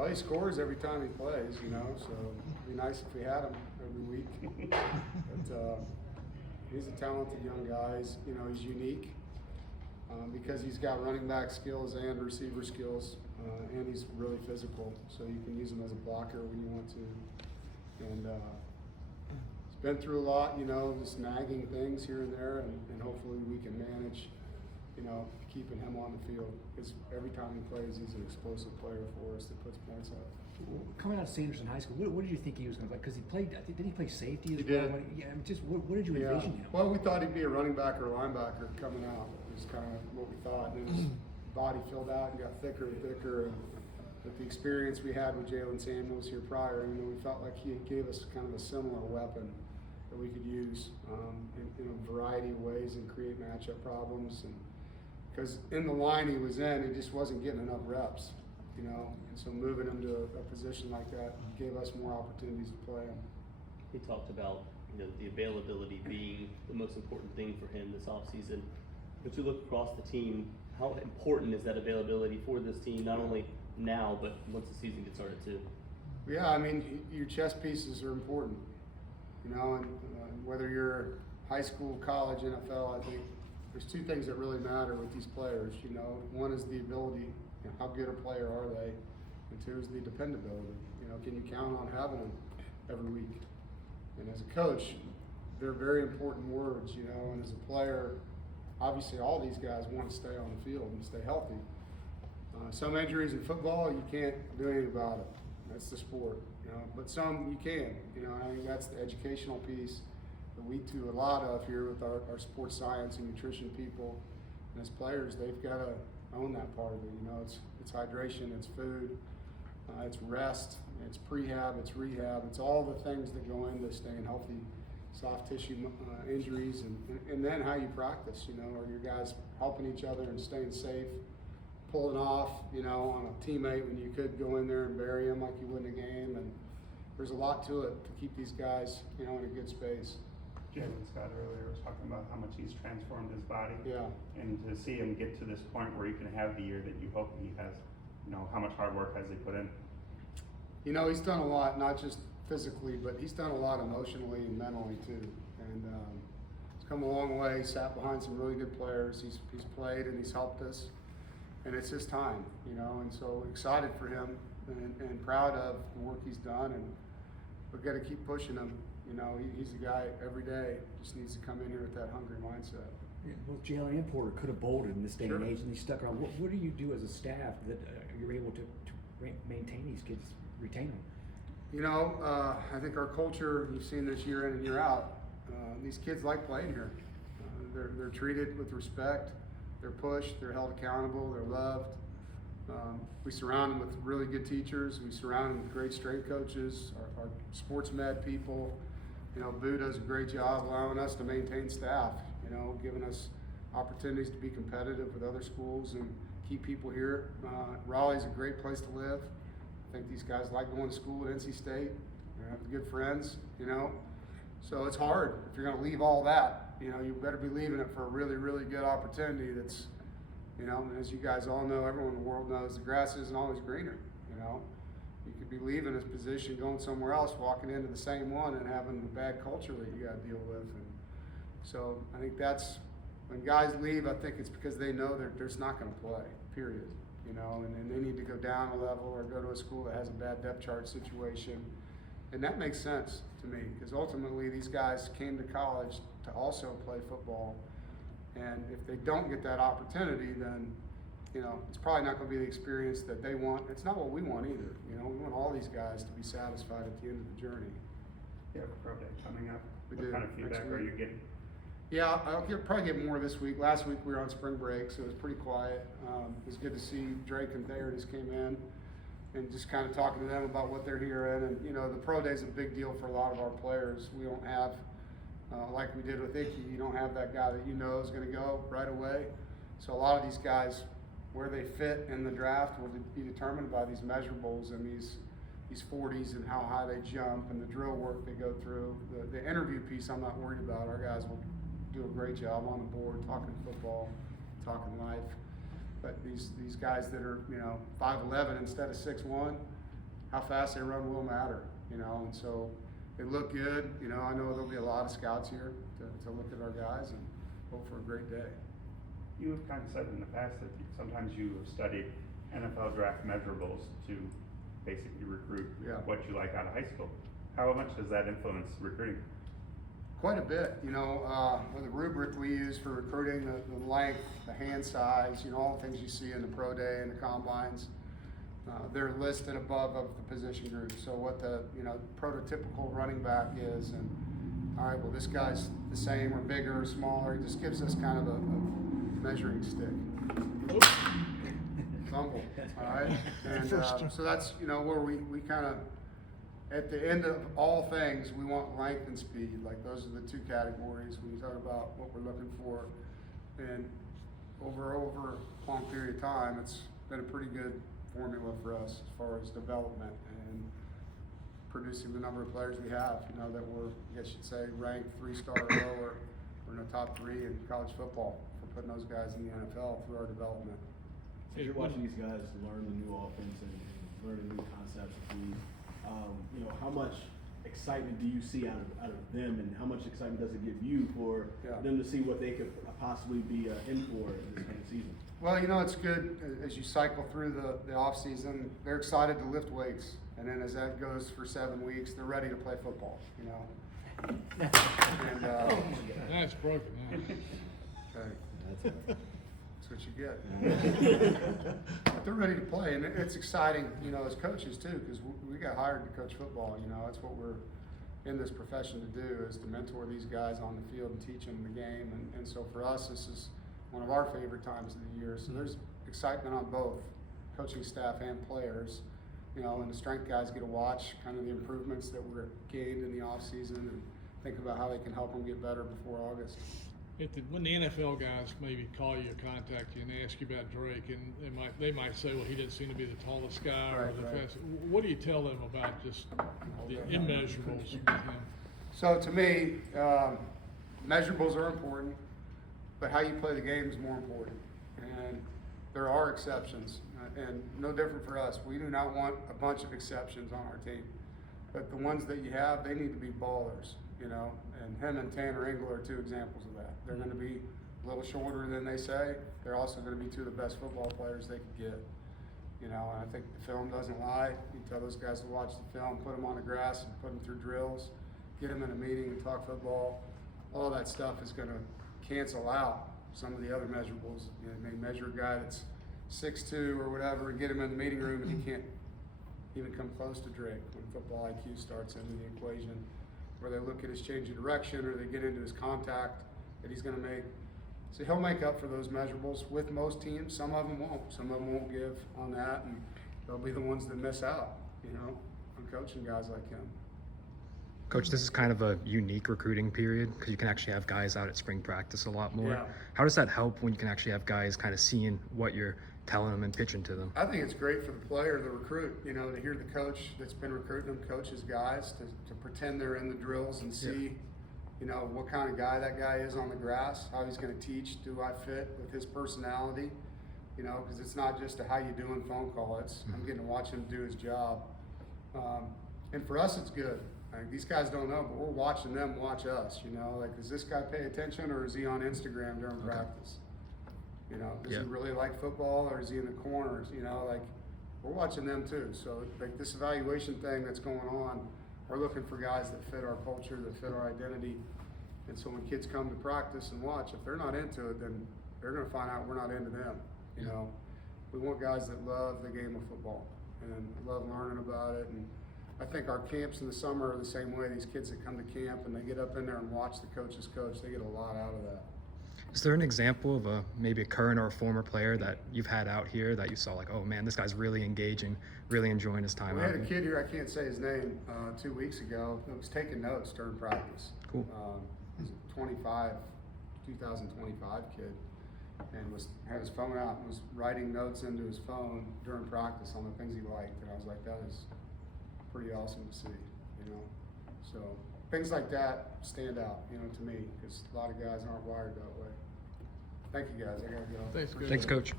Well, he scores every time he plays, you know, so it'd be nice if we had him every week. But he's a talented young guy. He's unique because he's got running back skills and receiver skills, and he's really physical, so you can use him as a blocker when you want to. And he's been through a lot, just nagging things here and there, and hopefully we can manage, keeping him on the field, because every time he plays, he's an explosive player for us that puts points up. Coming out of Sanderson High School, what did you think he was going to play? Because he played, I think, did he play safety as He well? did. Yeah, just what did you envision him? Well, we thought he'd be a running back or a linebacker coming out. It was kind of what we thought. And his body filled out and got thicker and thicker. And with the experience we had with Jalen Samuels here prior, we felt like he gave us kind of a similar weapon that we could use in a variety of ways and create matchup problems. And because in the line he was in, he just wasn't getting enough reps, and so moving him to a position like that gave us more opportunities to play him. He talked about the availability being the most important thing for him this offseason. But you look across the team, how important is that availability for this team, not only now, but once the season gets started too? Yeah, your chess pieces are important, and whether you're high school, college, NFL, I think there's two things that really matter with these players. One is the ability, how good a player are they, and two is the dependability. Can you count on having them every week? And as a coach, they're very important words, and as a player, obviously all these guys want to stay on the field and stay healthy. Some injuries in football, you can't do anything about it. That's the sport, but some you can. I think that's the educational piece that we do a lot of here with our sports science and nutrition people. And as players, they've got to own that part of it. It's hydration, it's food, it's rest, it's prehab, it's rehab, it's all the things that go into staying healthy, soft tissue injuries, and then how you practice. Are your guys helping each other and staying safe, pulling off, on a teammate when you could go in there and bury him like you would in a game. And there's a lot to it to keep these guys, in a good space. Jalen Scott earlier was talking about how much he's transformed his body. Yeah. And to see him get to this point where he can have the year that you hope he has, how much hard work has he put in? He's done a lot, not just physically, but he's done a lot emotionally and mentally too. And he's come a long way. He sat behind some really good players. He's played and he's helped us. And it's his time, and so excited for him and proud of the work he's done. And we've got to keep pushing him. He's a guy every day, just needs to come in here with that hungry mindset. Yeah, both Jalen and Porter could have bolted in this day and Sure. age, and they stuck around. What do you do as a staff that you're able to maintain these kids, retain them? I think our culture, you've seen this year in and year out, these kids like playing here. They're treated with respect, they're pushed, they're held accountable, they're loved. We surround them with really good teachers, we surround them with great strength coaches, our sports med people. Boo does a great job allowing us to maintain staff, giving us opportunities to be competitive with other schools and keep people here. Raleigh's a great place to live. I think these guys like going to school at NC State. They have good friends, So it's hard if you're going to leave all that. You better be leaving it for a really, really good opportunity that's, and as you guys all know, everyone in the world knows the grass isn't always greener, You could be leaving this position, going somewhere else, walking into the same one and having a bad culture that you got to deal with. And so I think that's, when guys leave, I think it's because they know they're just not going to play, period. And then they need to go down a level or go to a school that has a bad depth chart situation. And that makes sense to me, because ultimately these guys came to college to also play football. And if they don't get that opportunity, then, it's probably not going to be the experience that they want. It's not what we want either. We want all these guys to be satisfied at the end of the journey. You have a pro day coming up. We What do, kind of feedback next are week. you getting? Yeah, probably get more this week. Last week we were on spring break, so it was pretty quiet. It was good to see Drake and Thayer just came in and just kind of talking to them about what they're hearing. And, the pro day is a big deal for a lot of our players. We don't have, like we did with Icky, you don't have that guy that is going to go right away. So a lot of these guys, where they fit in the draft will be determined by these measurables and these 40s and how high they jump and the drill work they go through. The interview piece I'm not worried about. Our guys will do a great job on the board, talking football, talking life. But these guys that are 5'11" instead of 6'1", how fast they run will matter, you know, and so it looked good. You know, I know there'll be a lot of scouts here to look at our guys and hope for a great day. You have kind of said in the past that sometimes you have studied NFL draft measurables to basically recruit what you like out of high school. How much does that influence recruiting? Quite a bit, you know, the rubric we use for recruiting, the length, the hand size, you know, all the things you see in the pro day and the combines, they're listed above of the position group. So what the, you know, prototypical running back is, and all right, well, this guy's the same or bigger or smaller. It just gives us kind of a measuring stick. Fumble, all right? And so that's, you know, where we kind of, at the end of all things, we want length and speed. Like those are the two categories when you talk about what we're looking for. And over a long period of time, it's been a pretty good formula for us as far as development and producing the number of players we have, you know, that we're, I guess you'd say, ranked 3-star or lower. We're in the top 3 in college football for putting those guys in the NFL through our development. As you're watching these guys learn the new offense and learn the new concepts of these, you know, how much excitement do you see out of them, and how much excitement does it give you for them to see what they could possibly be in for this coming season? Well, you know, it's good as you cycle through the off season. They're excited to lift weights, and then as that goes for 7 weeks, they're ready to play football. You know. And, That's broken. okay. That's what you get. But they're ready to play, and it's exciting, you know, as coaches too, because we got hired to coach football. You know, that's what we're in this profession to do, is to mentor these guys on the field and teach them the game. And so for us, this is one of our favorite times of the year. So there's excitement on both coaching staff and players. You know, and the strength guys get to watch kind of the improvements that were gained in the off season and think about how they can help them get better before August. When the NFL guys maybe call you or contact you and ask you about Drake, and they might say, well, he didn't seem to be the tallest guy or the fastest. What do you tell them about just the immeasurables with him? So to me, measurables are important, but how you play the game is more important. And there are exceptions, and no different for us. We do not want a bunch of exceptions on our team, but the ones that you have, they need to be ballers, you know. And him and Tanner Engel are 2 examples of that. They're going to be a little shorter than they say. They're also going to be 2 of the best football players they could get. You know, and I think the film doesn't lie. You tell those guys to watch the film, put them on the grass and put them through drills, get them in a meeting and talk football. All that stuff is going to cancel out some of the other measurables. You know, they may measure a guy that's 6'2" or whatever and get him in the meeting room, and he can't even come close to Drake when football IQ starts into the equation, where they look at his change of direction or they get into his contact that he's going to make. So he'll make up for those measurables with most teams. Some of them won't. Some of them won't give on that, and they'll be the ones that miss out, you know, on coaching guys like him. Coach, this is kind of a unique recruiting period because you can actually have guys out at spring practice a lot more. Yeah. How does that help when you can actually have guys kind of seeing what you're telling them and pitching to them? I think it's great for the player, the recruit, you know, to hear the coach that's been recruiting them coach his guys, to pretend they're in the drills and see, you know, what kind of guy that guy is on the grass, how he's going to teach, do I fit with his personality, you know, because it's not just a how you doing phone call, it's I'm getting to watch him do his job. And for us, it's good. Like, these guys don't know, but we're watching them watch us, you know, like, does this guy pay attention or is he on Instagram during practice? You know, does he really like football or is he in the corners? You know, like, we're watching them too. So, like, this evaluation thing that's going on, we're looking for guys that fit our culture, that fit our identity. And so when kids come to practice and watch, if they're not into it, then they're going to find out we're not into them. You know, we want guys that love the game of football and love learning about it. And I think our camps in the summer are the same way. These kids that come to camp and they get up in there and watch the coaches coach, they get a lot out of that. Is there an example of maybe a current or a former player that you've had out here that you saw like, oh man, this guy's really engaging, really enjoying his time We out had a here? kid here, I can't say his name, 2 weeks ago that was taking notes during practice. Cool. He's a 2025 kid, and had his phone out and was writing notes into his phone during practice on the things he liked. And I was like, that is pretty awesome to see, you know. So things like that stand out, you know, to me, because a lot of guys aren't wired that way. Thank you guys. I gotta go. Thanks, Coach. Thanks, Coach.